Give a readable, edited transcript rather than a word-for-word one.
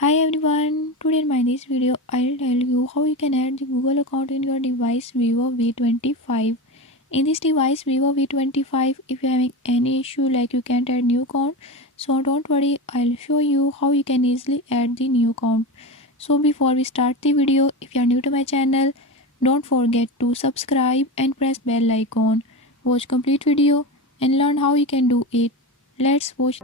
Hi everyone, today in my this video I'll tell you how you can add the Google account in your device Vivo V25. In this device Vivo V25, if you're having any issue like you can't add new account, so don't worry, I'll show you how you can easily add the new account. So before we start the video, if you are new to my channel, don't forget to subscribe and press bell icon. Watch complete video and learn how you can do it. Let's watch.